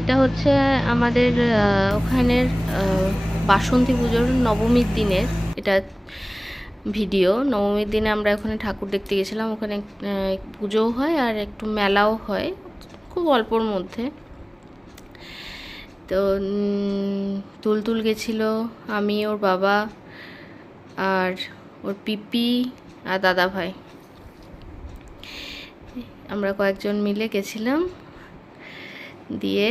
এটা হচ্ছে আমাদের ওখানের বাসন্তী পুজোর নবমীর দিনের এটা ভিডিও। নবমীর দিনে আমরা ওখানে ঠাকুর দেখতে গেছিলাম। ওখানে পুজোও হয় আর একটু মেলাও হয়, খুব অল্পর মধ্যে। তো তুলতুল গেছিলো, আমি, ওর বাবা আর ওর পিপি আর দাদা ভাই, আমরা কয়েকজন মিলে গেছিলাম। দিয়ে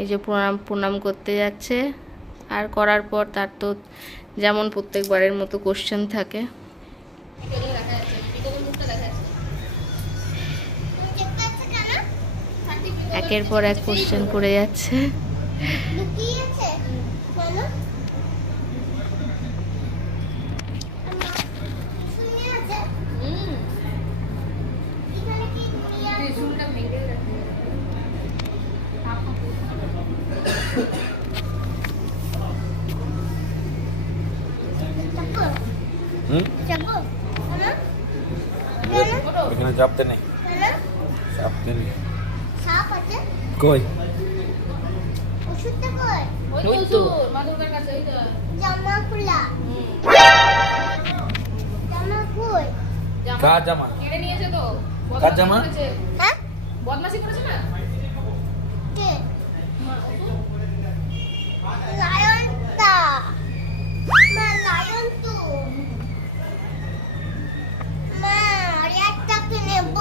এই যে প্রণাম করতে যাচ্ছে, আর করার পর তার তো যেমন প্রত্যেকবারের মতো কোশ্চেন থাকে। একের পর এক কোশ্চেন করে যাচ্ছে। এখানে চাপতে নেই, চাপতে নেই। কই ওষুধটা কই? ওই তো মাদুরকার কাছে, ওই তো জামা খোলা। জামা কই? কার জামা? কেড়ে নিয়েছে তো। কার জামা? হ্যাঁ? বদমাশি করেছে না? কে? লায়নটা। মা লায়ন তো। মা আর একটাকে নেব।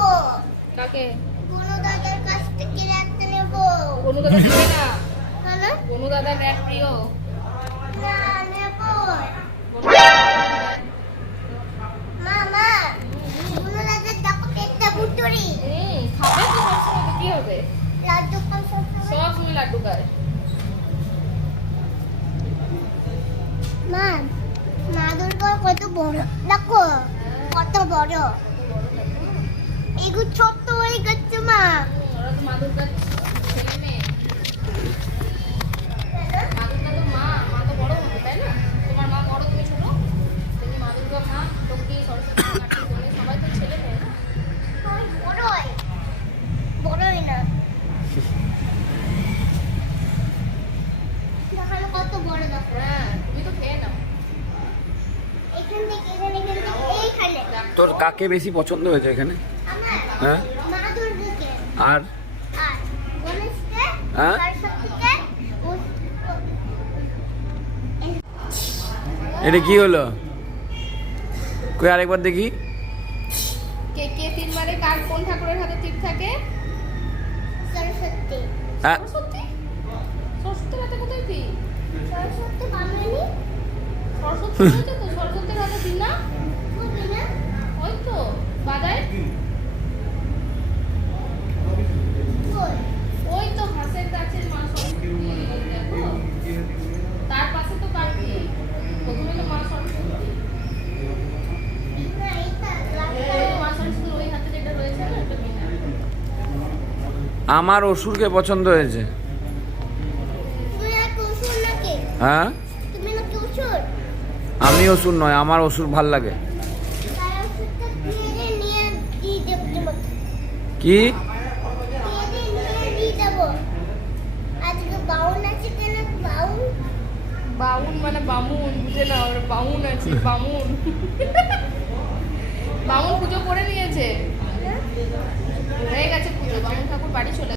কাকে? কোনো দাদার কাছ থেকে একটা নেব। কোনো দাদা দেবে না। হ্যালো? কোনো দাদা র্যাট প্রিয়। না নেব। মামা কোনো দাদার দেখো একটা বুটুরি। খাবে তো সবসময়, তো কি হবে? লাড্ডু খাও সব। সব সময় লাড্ডু খায়। মা মা দুর্গা কত বড় দেখো, কত বড়। এগুলো ছোট্ট হয়ে গেছে মা। ওরা তো মাদুরকার ছেলে মেয়ে। মাদুরকা তো মা তো বড় হবে, তাই না? তোমার মা বড়, তুমি ছোট। তুমি মাদুরকা মা, লক্ষ্মী, সরস্বতী, কার্তিক, গণেশ, সবাই তো ছেলে মেয়ে না? ওই বড়ই বড়ই না। দেখালো কত বড় দেখো। হ্যাঁ, তুমি তো খেয়ে নাও। এখান থেকে এইখানে। তোর কাকে বেশি পছন্দ হয়েছে এখানে? আমার হ্যাঁ, মা দুর্গাকে আর আর গণেশকে, হ্যাঁ? সরস্বতীকে, এটা কি হলো? কই আরেকবার দেখি। কে কে তীর মারে, কার কোন ঠাকুরের হাতে তীর থাকে? সরস্বতী। হ্যাঁ, সরস্বতী। সরস্বতীর হাতে কোথায় তীর? সরস্বতী বানানি সরস্বতী হয়েছে তো, সরস্বতীর হাতে তীর না? বুঝলি না? ওই তো বাজায়। কই? ওই তো ঘাসের গাছের মা সরস্বতী, দেখো। তার পাশে তো কার্তিক। প্রথমে তো মা সরস্বতী। না এটা ওই তো মা সরস্বতীর ওই হাতে যেটা রয়েছে না, ওটা বিনা। আমার অসুরকে পছন্দ হয়েছে। তুমি না কুসুর নাকি? হ্যাঁ, তুমি না কুসুর? আমি অসুর নয়, আমার অসুর ভাল লাগে। তার ওষুধটা দিয়ে নিয়ে দিয়ে দেবো তোমাকে। কি? নিয়ে দিয়ে দেবো। আজকে বাউন আছে কেন? বাউন বাউন মানে বামুন, বুঝে না? ওর বামুন আছে, বামুন। বামুন পুজো করে নিয়েছে, হয়ে গেছে পুজো। বামুন ঠাকুর বাড়ি চলে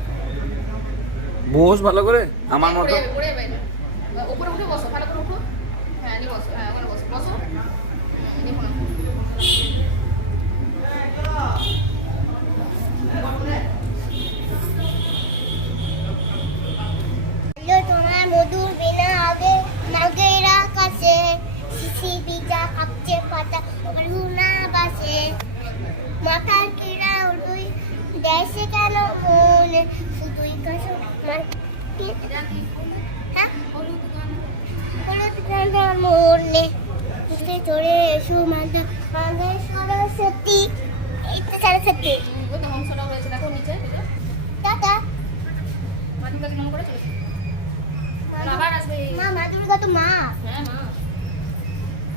বস ভালো করে আমার মতো। উপরে উঠে বসো, ভালো করে উঠো। হ্যাঁ, নি বসো, হ্যাঁ ওখানে বসো, বসো। নি বসো। তোমার মধুর বিনা আগে নাগের আকাশে শিশি বিজা কাঁপছে পাতা রুনা বাসে মাথার কিরা উড়ুই দেশে কেন মনে শুধুই কাশো হলুদ গাঁদা মনে উঠে চড়ে এসো মাঝে মাঝে সরস্বতী। এই তো সরস্বতী। ওই তো হংসটা হয়েছে, দেখো নিচে। টাটা। মা দুর্গাকে মনে করে চলেছে। আবার আসবে। মা মা দুর্গা তো মা। হ্যাঁ মা।